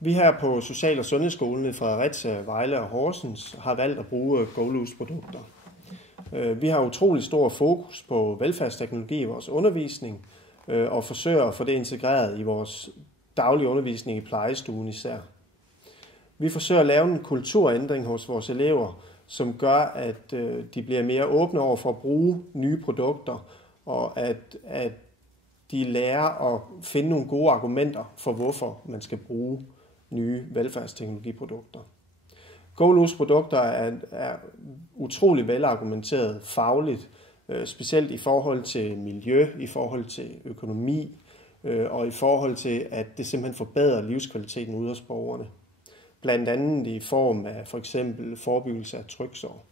Vi her på Social- og Sundhedsskolen i Fredericia, Vejle og Horsens har valgt at bruge GoLoose-produkter. Vi har utrolig stor fokus på velfærdsteknologi i vores undervisning og forsøger at få det integreret i vores daglige undervisning i plejestuen især. Vi forsøger at lave en kulturændring hos vores elever, som gør, at de bliver mere åbne over for at bruge nye produkter, og at de lærer at finde nogle gode argumenter for, hvorfor man skal bruge nye velfærdsteknologiprodukter. GoLoose-produkter er utrolig velargumenteret fagligt, specielt i forhold til miljø, i forhold til økonomi og i forhold til, at det simpelthen forbedrer livskvaliteten ude hos borgerne. Blandt andet i form af for eksempel forebyggelse af tryksår.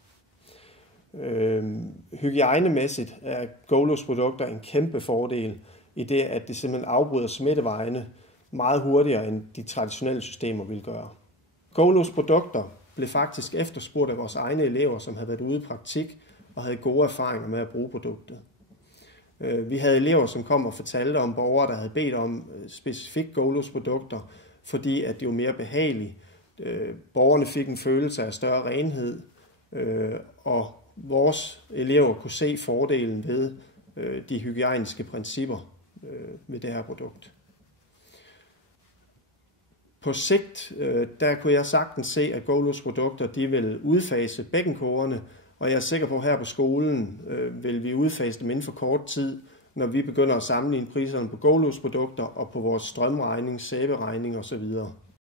Hygiejnemæssigt er GoLoose-produkter en kæmpe fordel i det, at det simpelthen afbryder smittevejene meget hurtigere, end de traditionelle systemer vil gøre. GoLoose-produkter blev faktisk efterspurgt af vores egne elever, som havde været ude i praktik og havde gode erfaringer med at bruge produktet. Vi havde elever, som kom og fortalte om borgere, der havde bedt om specifikt GoLoose-produkter, fordi at det var mere behageligt. Borgerne fik en følelse af større renhed, og vores elever kunne se fordelen ved de hygiejniske principper ved det her produkt. På sigt, der kunne jeg sagtens se, at GoLoose-produkter de vil udfase bækkenkoderne, og jeg er sikker på, at her på skolen vil vi udfase dem inden for kort tid, når vi begynder at sammenligne priserne på GoLoose-produkter og på vores strømregning, sæberegning osv.